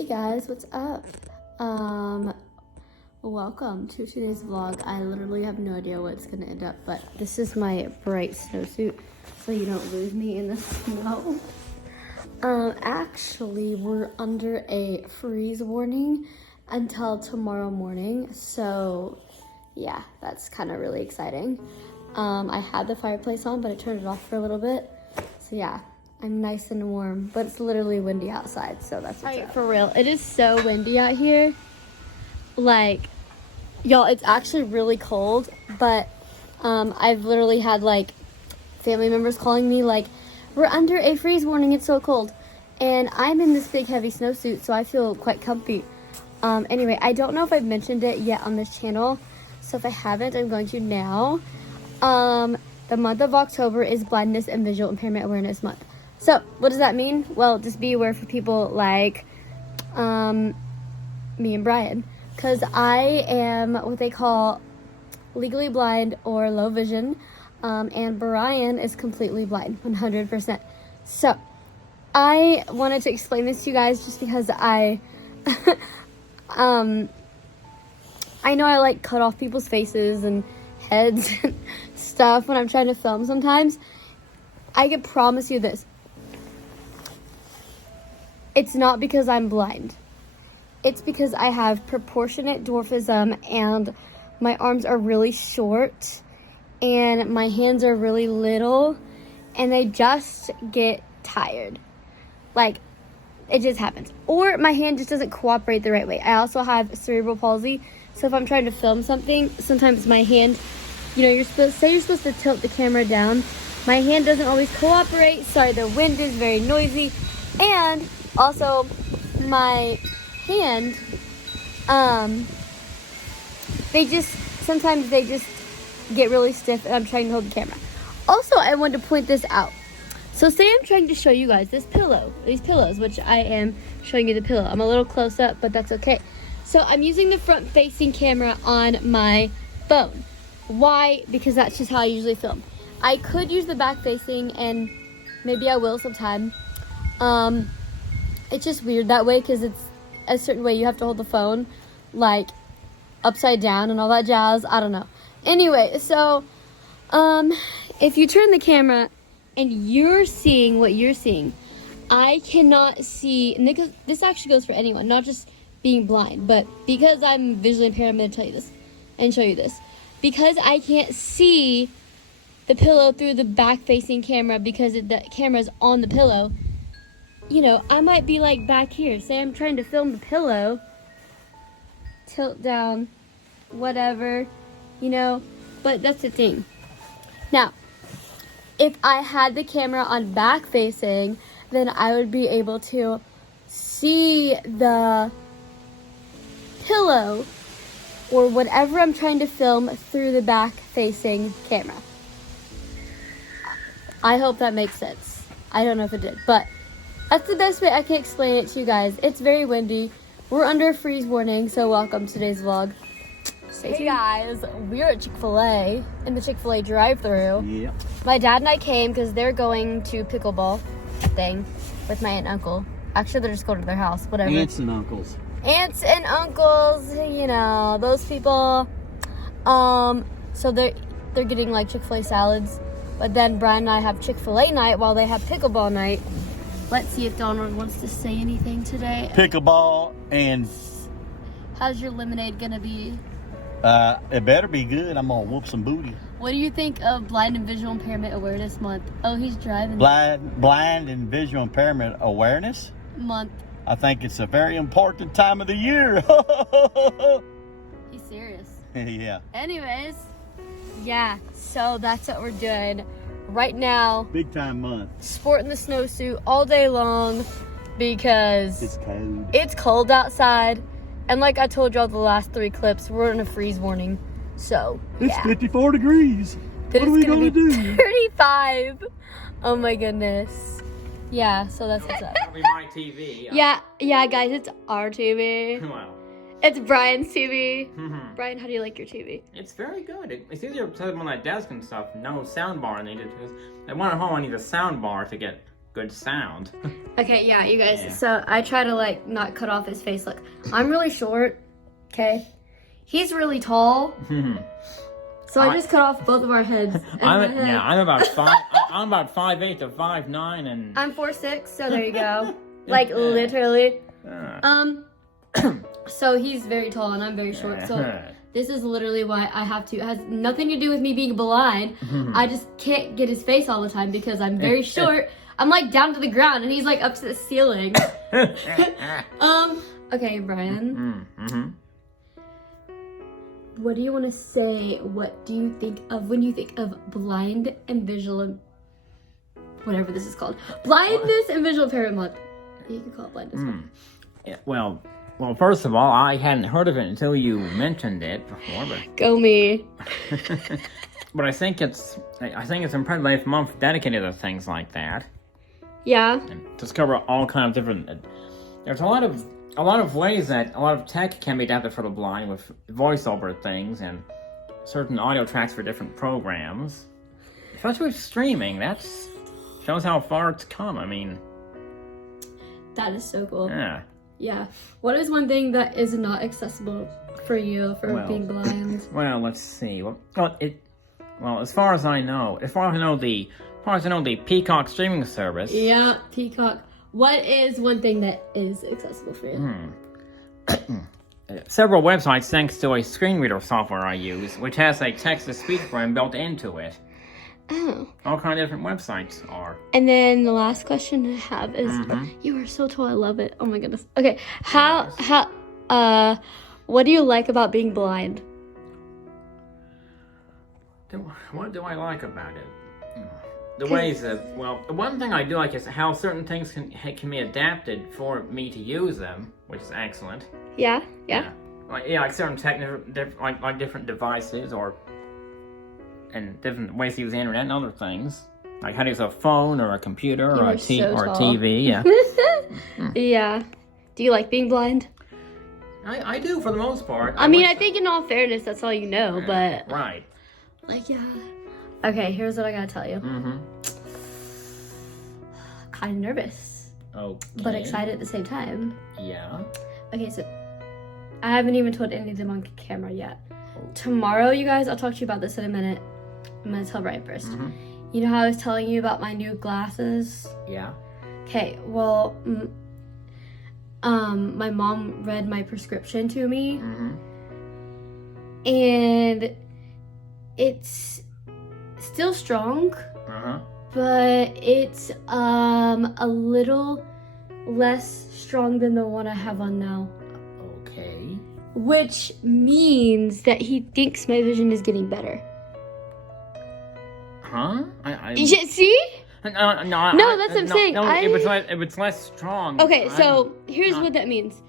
Hey guys, what's up? Welcome to today's vlog. I literally have no idea what it's gonna end up, but this is my bright snowsuit, so you don't lose me in the snow. Actually, we're under a freeze warning until tomorrow morning, so yeah, that's kind of really exciting. I had the fireplace on, but I turned it off for a little bit, so yeah. I'm nice and warm, but it's literally windy outside, so that's what's up. For real, it is so windy out here. Like, y'all, it's actually really cold, but I've literally had, like, family members calling me, like, we're under a freeze warning, it's so cold. And I'm in this big, heavy snowsuit, so I feel quite comfy. Anyway, I don't know if I've mentioned it yet on this channel, so if I haven't, I'm going to now. The month of October is Blindness and Visual Impairment Awareness Month. So, what does that mean? Well, just be aware for people like me and Brian. Because I am what they call legally blind or low vision. And Brian is completely blind, 100%. So, I wanted to explain this to you guys just because I know I like cut off people's faces and heads and stuff when I'm trying to film sometimes. I can promise you this. It's not because I'm blind. It's because I have proportionate dwarfism and my arms are really short and my hands are really little and they just get tired. Like, it just happens. Or my hand just doesn't cooperate the right way. I also have cerebral palsy, so if I'm trying to film something, sometimes my hand, you know, you're supposed to tilt the camera down. My hand doesn't always cooperate. Sorry, the wind is very noisy. And also, my hand, sometimes they just get really stiff and I'm trying to hold the camera. Also, I wanted to point this out. So say I'm trying to show you guys these pillows, which I am showing you the pillow. I'm a little close up, but that's okay. So I'm using the front facing camera on my phone. Why? Because that's just how I usually film. I could use the back facing and maybe I will sometime. It's just weird that way because it's a certain way you have to hold the phone, like upside down and all that jazz. I don't know. Anyway, so if you turn the camera and you're seeing what you're seeing, I cannot see, and this actually goes for anyone, not just being blind, but because I'm visually impaired, I'm going to tell you this and show you this. Because I can't see the pillow through the back-facing camera because the camera's on the pillow, you know, I might be like back here. Say I'm trying to film the pillow, tilt down, whatever, you know, but that's the thing. Now, if I had the camera on back facing, then I would be able to see the pillow or whatever I'm trying to film through the back facing camera. I hope that makes sense. I don't know if it did, but that's the best way I can explain it to you guys. It's very windy. We're under a freeze warning, so welcome to today's vlog. Hey guys, we're at Chick-fil-A in the Chick-fil-A drive-thru. Yep. My dad and I came because they're going to pickleball thing with my aunt and uncle. Actually, they're just going to their house, whatever. Aunts and uncles. Aunts and uncles, you know, those people. So they're getting like Chick-fil-A salads. But then Brian and I have Chick-fil-A night while they have pickleball night. Let's see if Donald wants to say anything today. Pickleball and... How's your lemonade gonna be? It better be good. I'm gonna whoop some booty. What do you think of Blind and Visual Impairment Awareness Month? Oh, he's driving. Blind and Visual Impairment Awareness Month. I think it's a very important time of the year. He's serious. Yeah. Anyways, yeah, so that's what we're doing right now. Big time month. Sporting the snowsuit all day long because It's cold. It's cold outside. And like I told y'all the last 3 clips, we're in a freeze warning. So, It's yeah. 54 degrees. What are we going to do? 35. Oh my goodness. Yeah, so that's what's up. That'll be my TV. Yeah, guys, it's our TV. Well, It's Brian's TV. Brian, how do you like your TV? it's very good. It's easier to put them on that desk and stuff. No sound bar needed because I want at home. I need a sound bar to get good sound. Okay, yeah, you guys. Yeah. So I try to like not cut off his face. Look, I'm really short. Okay, he's really tall. So I just cut off both of our heads. And my head. I'm about 5'8" to 5'9", and I'm 4'6", so there you go. Like literally. So he's very tall and I'm very short. So this is literally why I have to. It has nothing to do with me being blind. I just can't get his face all the time because I'm very short. I'm like down to the ground and he's like up to the ceiling. Okay, Brian. What do you want to say? What do you think of when you think of blind and visual, whatever this is called? Blindness and visual impairment month. You can call it blindness month. Yeah, well, first of all, I hadn't heard of it until you mentioned it before, but Go me. but I think it's Imprint Life Month dedicated to things like that. Yeah. And discover all kinds of different. There's a lot of ways that a lot of tech can be adapted for the blind with voiceover things and certain audio tracks for different programs. Especially with streaming, that shows how far it's come. I mean, That is so cool. yeah. Yeah. What is one thing that is not accessible for you for being blind? Well, let's see. Well, as far as I know, the Peacock streaming service. Yeah, Peacock. What is one thing that is accessible for you? Several websites thanks to a screen reader software I use, which has a text-to-speech program built into it. Oh. All kinds of different websites are. And then the last question I have is, you are so tall. I love it. Oh my goodness. Okay, what do you like about being blind? What do I like about it? The ways that, the one thing I do like is how certain things can be adapted for me to use them, which is excellent. Yeah. Like certain like different devices and different ways to use the internet and other things. Like how to use a phone or a computer or a TV. Yeah. Yeah. Do you like being blind? I do for the most part. I mean, I think in all fairness, that's all you know, but right. like, yeah. Okay, here's what I gotta tell you. Kind of nervous, Okay. but excited at the same time. Yeah. Okay, so I haven't even told any of them on camera yet. Tomorrow, you guys, I'll talk to you about this in a minute. I'm gonna tell Brian first. You know how I was telling you about my new glasses? Yeah. Okay, well, my mom read my prescription to me, and it's still strong, but it's a little less strong than the one I have on now. Okay. Which means that he thinks my vision is getting better. Huh? See? No, that's what I'm saying. It was less strong. Okay, so here's what that means.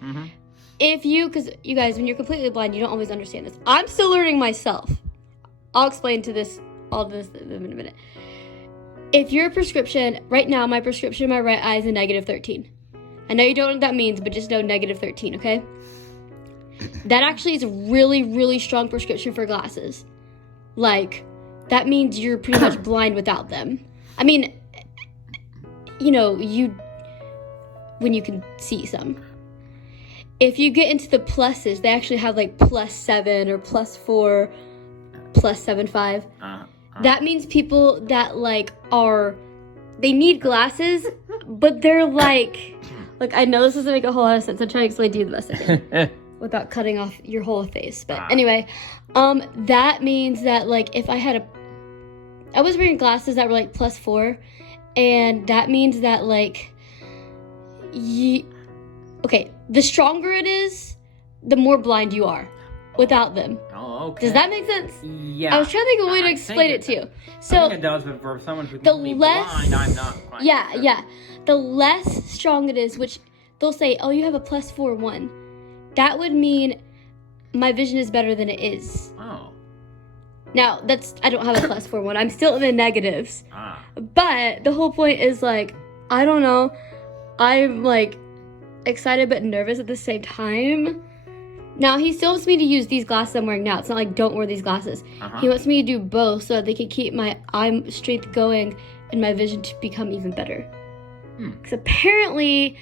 If because you guys, when you're completely blind, you don't always understand this. I'm still learning myself. I'll explain all this in a minute. If your prescription, right now, my prescription in my right eye is a -13. I know you don't know what that means, but just know -13, okay? That actually is a really, really strong prescription for glasses. Like, that means you're pretty much blind without them. I mean, when you can see some. If you get into the pluses, they actually have like +7 or +4, +7.5. That means people that they need glasses, but they're like I know this doesn't make a whole lot of sense. I'm trying to explain to you the best I can without cutting off your whole face. But anyway, that means that if I was wearing glasses that were +4, and that means that the stronger it is, the more blind you are without them. Oh, okay. Does that make sense? Yeah. I was trying to think of a way to explain it to you. So I think it does, but for someone who can be blind, I'm not quite sure. Yeah. The less strong it is, which they'll say, oh, you have a +4 one. That would mean my vision is better than it is. Oh. Now, I don't have a +4 one. I'm still in the negatives. But the whole point is I don't know. I'm excited but nervous at the same time. Now, he still wants me to use these glasses I'm wearing now. It's not don't wear these glasses. He wants me to do both so that they can keep my eye strength going and my vision to become even better. Because apparently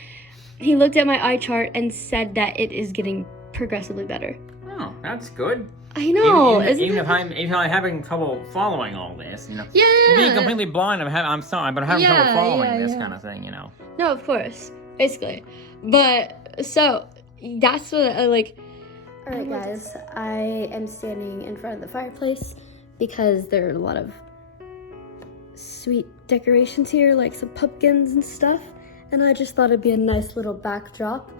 he looked at my eye chart and said that it is getting progressively better. Oh, that's good. I know. Even if I'm having trouble following all this, you know. Yeah. Being completely blind, I'm sorry, but I'm having trouble following this kind of thing, you know. No, of course. Basically. But, so, that's what I like. Alright, guys. I am standing in front of the fireplace because there are a lot of sweet decorations here, like some pumpkins and stuff. And I just thought it'd be a nice little backdrop.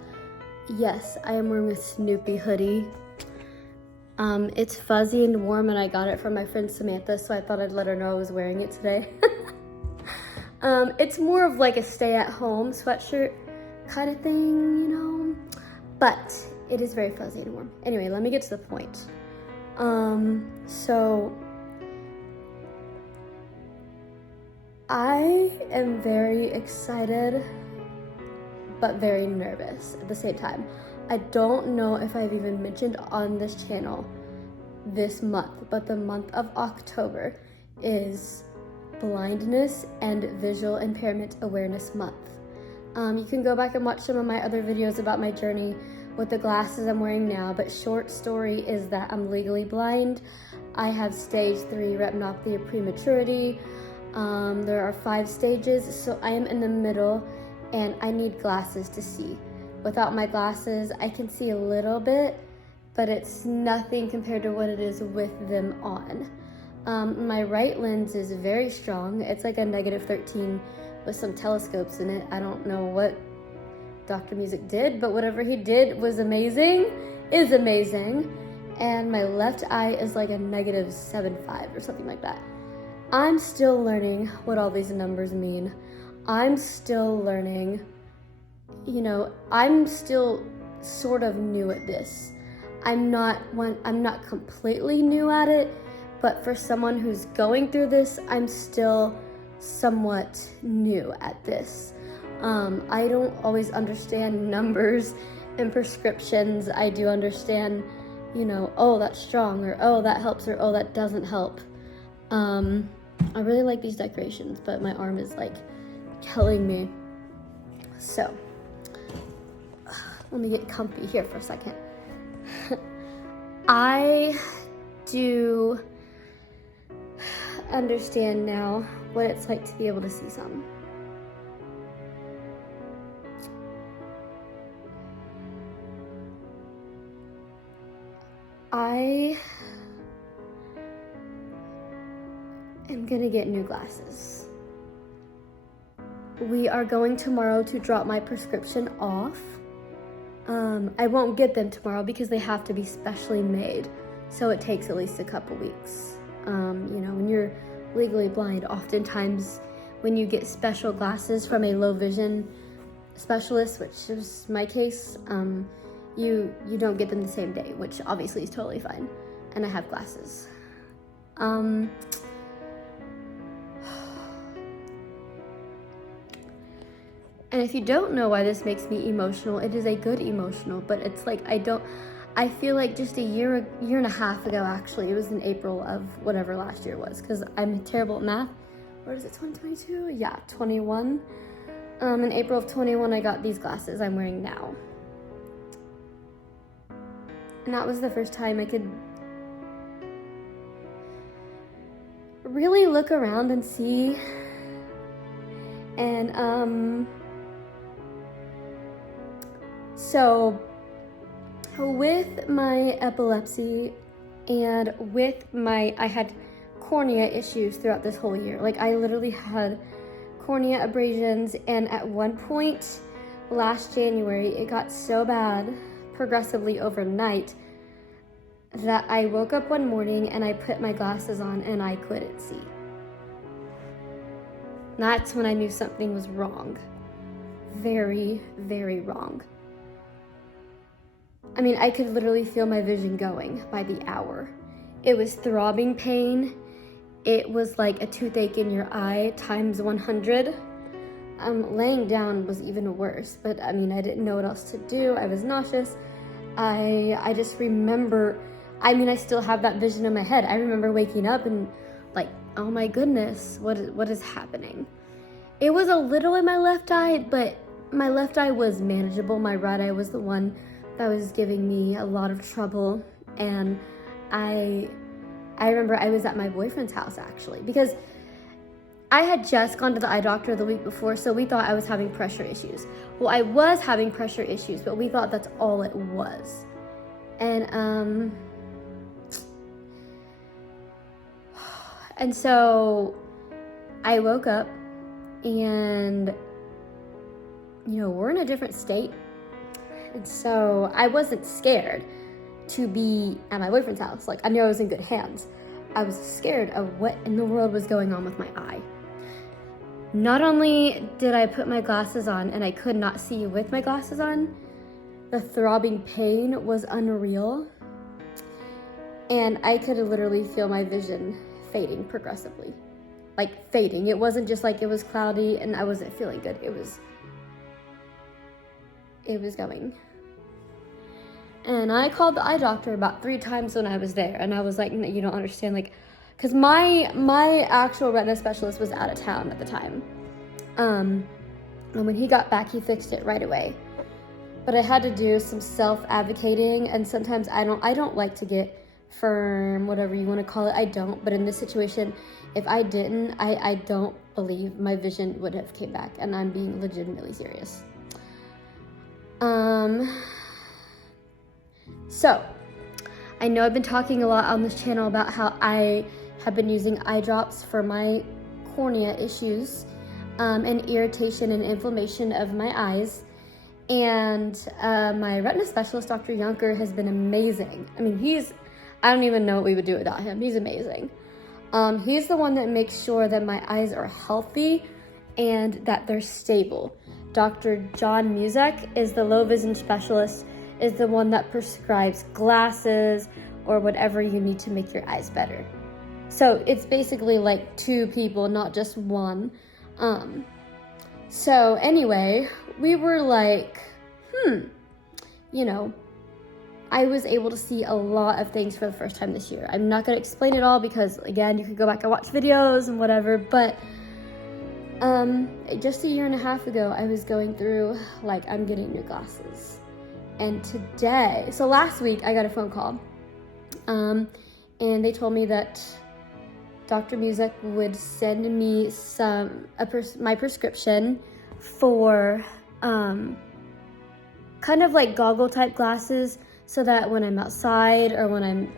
Yes, I am wearing a Snoopy hoodie. It's fuzzy and warm, and I got it from my friend Samantha, so I thought I'd let her know I was wearing it today. It's more of like a stay-at-home sweatshirt kind of thing, you know? But it is very fuzzy and warm. Anyway, let me get to the point. So I am very excited, but very nervous at the same time. I don't know if I've even mentioned on this channel this month, but the month of October is Blindness and Visual Impairment Awareness Month. You can go back and watch some of my other videos about my journey with the glasses I'm wearing now, but short story is that I'm legally blind. I have stage 3 retinopathy of prematurity. There are 5 stages, so I am in the middle and I need glasses to see. Without my glasses, I can see a little bit, but it's nothing compared to what it is with them on. My right lens is very strong. It's like a -13 with some telescopes in it. I don't know what Dr. Music did, but whatever he did was amazing, is amazing. And my left eye is like a -7.5 or something like that. I'm still learning what all these numbers mean. I'm still learning. You know, I'm still sort of new at this. I'm not completely new at it, but for someone who's going through this, I'm still somewhat new at this. I don't always understand numbers and prescriptions. I do understand, you know, oh, that's strong, or oh, that helps, or oh, that doesn't help. I really like these decorations, but my arm is like killing me. So, let me get comfy here for a second. I do understand now what it's like to be able to see some. I am gonna get new glasses. We are going tomorrow to drop my prescription off. I won't get them tomorrow because they have to be specially made, so it takes at least a couple weeks. You know, when you're legally blind, oftentimes when you get special glasses from a low vision specialist, which is my case, you don't get them the same day, which obviously is totally fine. And I have glasses. And if you don't know why this makes me emotional, it is a good emotional, but it's like I feel like just a year and a half ago, actually, it was in April of whatever last year was, because I'm terrible at math. What is it, 2022? Yeah, 21. In April of 21, I got these glasses I'm wearing now. And that was the first time I could really look around and see. And, so with my epilepsy and with I had cornea issues throughout this whole year. Like, I literally had cornea abrasions, and at one point last January, it got so bad progressively overnight that I woke up one morning and I put my glasses on and I couldn't see. That's when I knew something was wrong. Very, very wrong. I mean, I could literally feel my vision going by the hour. It was throbbing pain. It was like a toothache in your eye times 100. Laying down was even worse, but I mean, I didn't know what else to do. I was nauseous. I just remember, I mean, I still have that vision in my head. I remember waking up and like, oh my goodness, what is happening? It was a little in my left eye, but my left eye was manageable. My right eye was the one that was giving me a lot of trouble. And I remember I was at my boyfriend's house actually, because I had just gone to the eye doctor the week before, so we thought I was having pressure issues. Well, I was having pressure issues, but we thought that's all it was. And so I woke up and, we're in a different state. And so I wasn't scared to be at my boyfriend's house. Like, I knew I was in good hands. I was scared of what in the world was going on with my eye. Not only did I put my glasses on and I could not see with my glasses on, the throbbing pain was unreal. And I could literally feel my vision fading progressively. Like fading. It wasn't just like it was cloudy and I wasn't feeling good. It was going. And I called the eye doctor about 3 times when I was there. And I was like, no, you don't understand. Like, because my actual retina specialist was out of town at the time. And when he got back, he fixed it right away. But I had to do some self-advocating, and sometimes I don't like to get firm, whatever you want to call it. I don't. But in this situation, if I didn't, I don't believe my vision would have came back, and I'm being legitimately serious. So I know I've been talking a lot on this channel about how I have been using eye drops for my cornea issues and irritation and inflammation of my eyes. And my retina specialist, Dr. Yunker, has been amazing. I mean, I don't even know what we would do without him. He's amazing. He's the one that makes sure that my eyes are healthy and that they're stable. Dr. John Muzek is the low vision specialist, is the one that prescribes glasses or whatever you need to make your eyes better. So it's basically like 2 people, not just one. So anyway, we were like, I was able to see a lot of things for the first time this year. I'm not going to explain it all because, again, you could go back and watch videos and whatever, but just a year and a half ago, I was going through, like, I'm getting new glasses. And today, so last week, I got a phone call, and they told me that Dr. Muzek would send me my prescription for kind of like goggle type glasses, so that when I'm outside or when I'm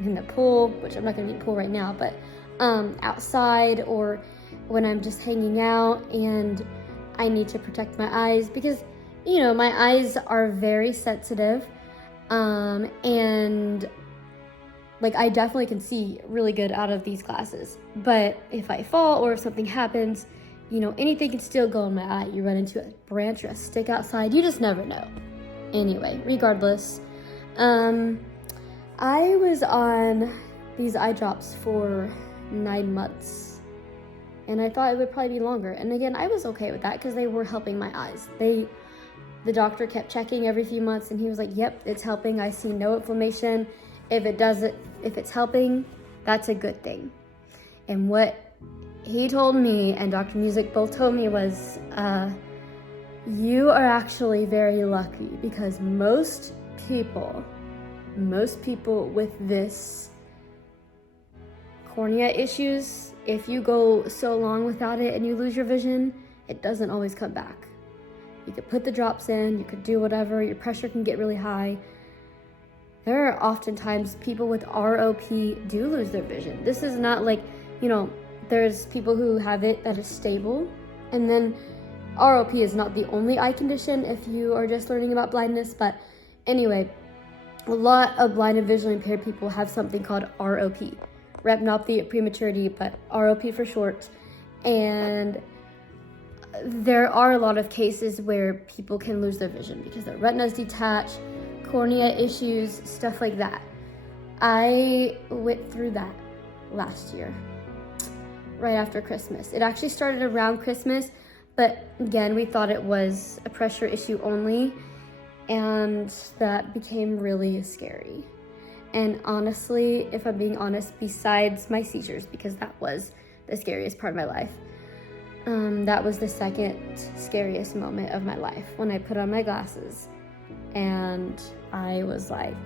in the pool, which I'm not gonna be in the pool right now, but outside, or when I'm just hanging out and I need to protect my eyes, because my eyes are very sensitive, and like I definitely can see really good out of these glasses. But if I fall or if something happens, anything can still go in my eye. You run into a branch or a stick outside, you just never know. Anyway, regardless, I was on these eye drops for 9 months, and I thought it would probably be longer. And again, I was okay with that because they were helping my eyes. The doctor kept checking every few months, and he was like, yep, it's helping. I see no inflammation. If it's helping, that's a good thing. And what he told me and Dr. Muzek both told me was, you are actually very lucky, because most people with this cornea issues, if you go so long without it and you lose your vision, it doesn't always come back. You could put the drops in, you could do whatever, your pressure can get really high. There are oftentimes people with ROP do lose their vision. This is not like, there's people who have it that is stable, and then ROP is not the only eye condition if you are just learning about blindness, but anyway, a lot of blind and visually impaired people have something called ROP, retinopathy of prematurity, but ROP for short. And there are a lot of cases where people can lose their vision because their retina's detached, cornea issues, stuff like that. I went through that last year, right after Christmas. It actually started around Christmas, but again, we thought it was a pressure issue only, and that became really scary. And honestly, if I'm being honest, besides my seizures, because that was the scariest part of my life, That was the second scariest moment of my life, when I put on my glasses and I was like,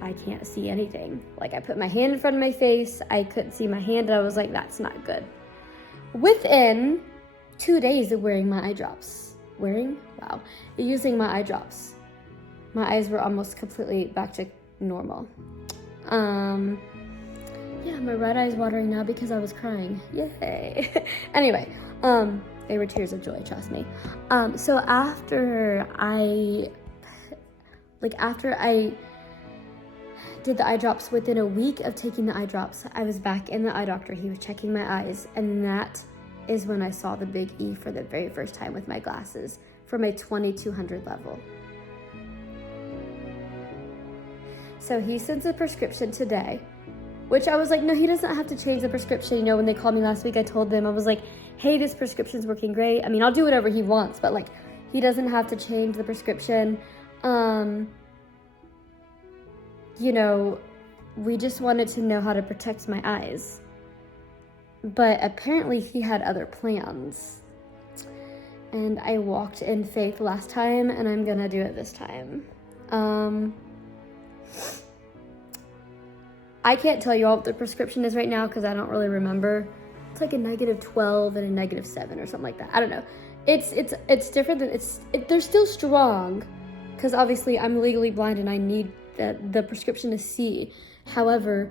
I can't see anything. Like, I put my hand in front of my face, I couldn't see my hand, and I was like, that's not good. Within 2 days of wearing my eye drops, using my eye drops, my eyes were almost completely back to normal. Yeah, my right eye's watering now because I was crying. Yay. Anyway, they were tears of joy, trust me. So after I did the eye drops, within a week of taking the eye drops, I was back in the eye doctor. He was checking my eyes, and that is when I saw the big E for the very first time with my glasses from a 2200 level. So he sends a prescription today, which I was like, no, he doesn't have to change the prescription. You know, when they called me last week, I told them, I was like, hey, this prescription's working great. I mean, I'll do whatever he wants, but like, he doesn't have to change the prescription. You know, we just wanted to know how to protect my eyes. But apparently he had other plans. And I walked in faith last time, and I'm gonna do it this time. I can't tell you all what the prescription is right now because I don't really remember. It's like a -12 and a -7 or something like that. I don't know. It's different than they're still strong, because obviously I'm legally blind and I need the prescription to see. However,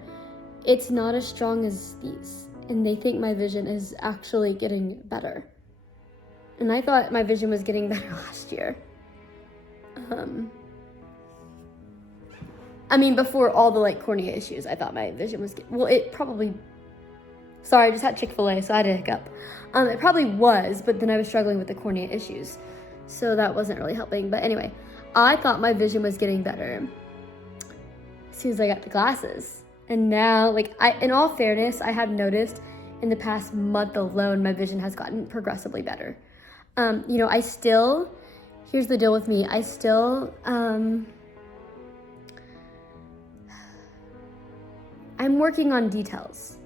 it's not as strong as these, and they think my vision is actually getting better. And I thought my vision was getting better last year. I mean, before all the like cornea issues, I thought my vision was sorry, I just had Chick-fil-A, so I had a hiccup. It probably was, but then I was struggling with the cornea issues, so that wasn't really helping. But anyway, I thought my vision was getting better as soon as I got the glasses. And now, like, in all fairness, I have noticed in the past month alone, my vision has gotten progressively better. You know, here's the deal with me. I'm working on details.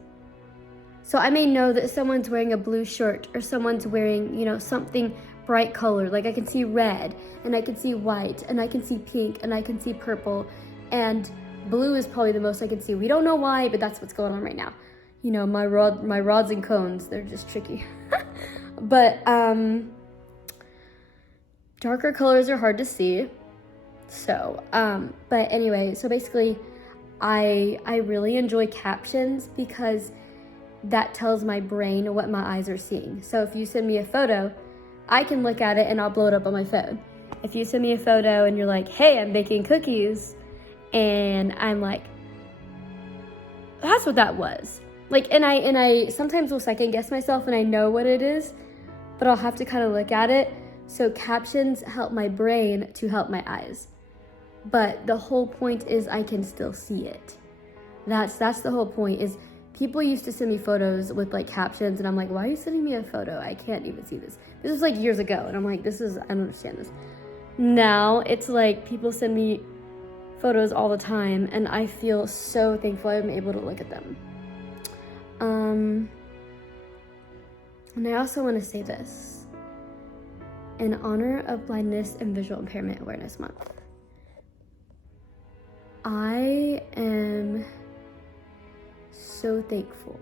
So I may know that someone's wearing a blue shirt, or someone's wearing, you know, something bright color. Like, I can see red, and I can see white, and I can see pink, and I can see purple, and blue is probably the most I can see. We don't know why, but that's what's going on right now. You know, my rods and cones, they're just tricky. But darker colors are hard to see. So, but anyway, so basically, I really enjoy captions because that tells my brain what my eyes are seeing. So if you send me a photo, I can look at it and I'll blow it up on my phone. If you send me a photo and you're like, hey, I'm baking cookies, and I'm like, that's what that was. Like, and I sometimes will second guess myself and I know what it is, but I'll have to kind of look at it. So captions help my brain to help my eyes. But the whole point is I can still see it. That's the whole point. Is people used to send me photos with like captions, and I'm like, why are you sending me a photo? I can't even see this. This was like years ago, and I'm like, I don't understand this. Now it's like people send me photos all the time, and I feel so thankful I'm able to look at them. And I also want to say this. In honor of Blindness and Visual Impairment Awareness Month, I am so thankful.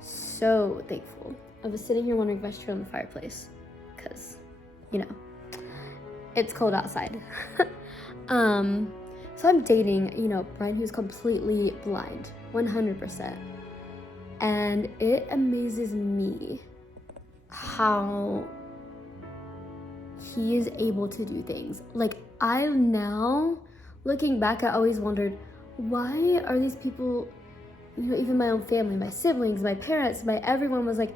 So thankful. I was sitting here wondering if I should turn on the fireplace, because, you know, it's cold outside. So I'm dating, you know, Brian, who's completely blind, 100%. And it amazes me how he is able to do things. Like, I now, looking back, I always wondered, why are these people, you know, even my own family, my siblings, my parents, everyone was like,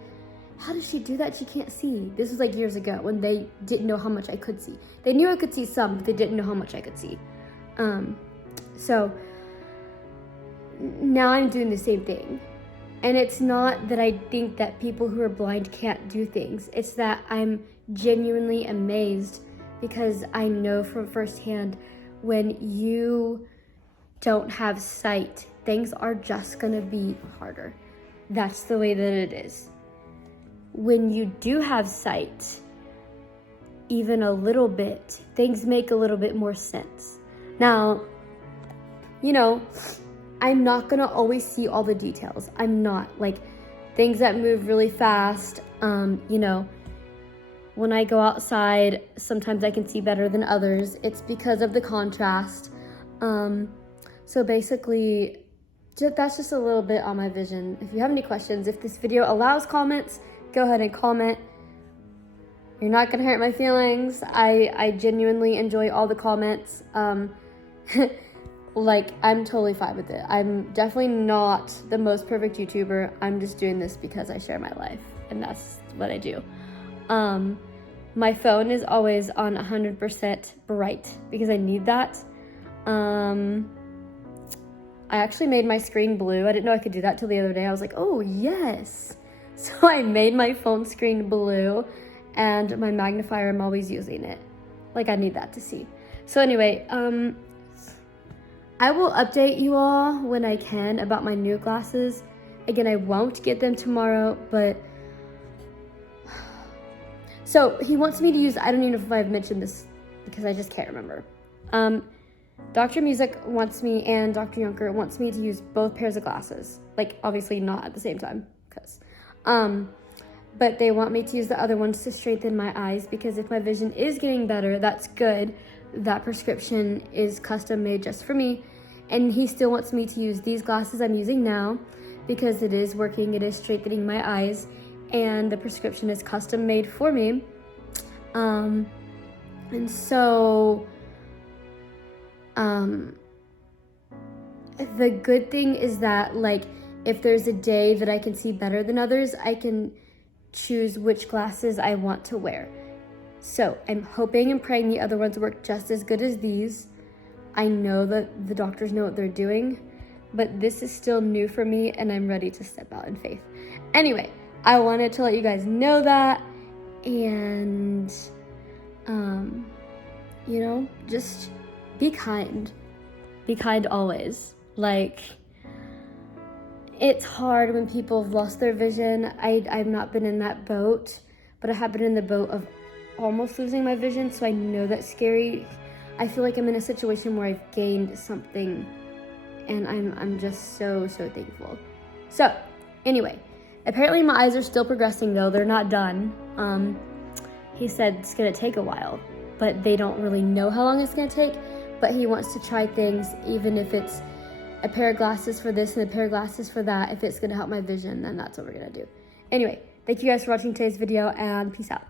how does she do that? She can't see. This was like years ago when they didn't know how much I could see. They knew I could see some, but they didn't know how much I could see. So now I'm doing the same thing. And it's not that I think that people who are blind can't do things. It's that I'm genuinely amazed, because I know from firsthand, when you don't have sight, things are just gonna be harder. that's the way that it is. When you do have sight, even a little bit, things make a little bit more sense. Now, you know, I'm not gonna always see all the details. I'm not, like, things that move really fast, you know, when I go outside, sometimes I can see better than others. It's because of the contrast. So basically, that's just a little bit on my vision. If you have any questions, if this video allows comments, go ahead and comment. You're not gonna hurt my feelings. I genuinely enjoy all the comments. Like, I'm totally fine with it. I'm definitely not the most perfect YouTuber. I'm just doing this because I share my life, and that's what I do. My phone is always on 100% bright because I need that. I actually made my screen blue. I didn't know I could do that till the other day. I was like, oh yes. So I made my phone screen blue, and my magnifier, I'm always using it. Like, I need that to see. So anyway, I will update you all when I can about my new glasses. Again, I won't get them tomorrow, but... So he wants me to use, I don't even know if I've mentioned this because I just can't remember. Dr. Music wants me, and Dr. Junker wants me to use both pairs of glasses. Like, obviously not at the same time, because... but they want me to use the other ones to strengthen my eyes, because if my vision is getting better, that's good. That prescription is custom made just for me. And he still wants me to use these glasses I'm using now, because it is working, it is strengthening my eyes, and the prescription is custom made for me. And so, the good thing is that, like, if there's a day that I can see better than others, I can choose which glasses I want to wear. So I'm hoping and praying the other ones work just as good as these. I know that the doctors know what they're doing, but this is still new for me, and I'm ready to step out in faith. Anyway, I wanted to let you guys know that, and, you know, just be kind. Be kind always. Like, it's hard when people have lost their vision. I've not been in that boat, but I have been in the boat of almost losing my vision, so I know that's scary. I feel like I'm in a situation where I've gained something, and I'm just so thankful. So, anyway, apparently my eyes are still progressing though. They're not done. He said it's gonna take a while, but they don't really know how long it's gonna take, but he wants to try things, even if it's a pair of glasses for this and a pair of glasses for that. If it's gonna help my vision, then that's what we're gonna do. Anyway, thank you guys for watching today's video, and peace out.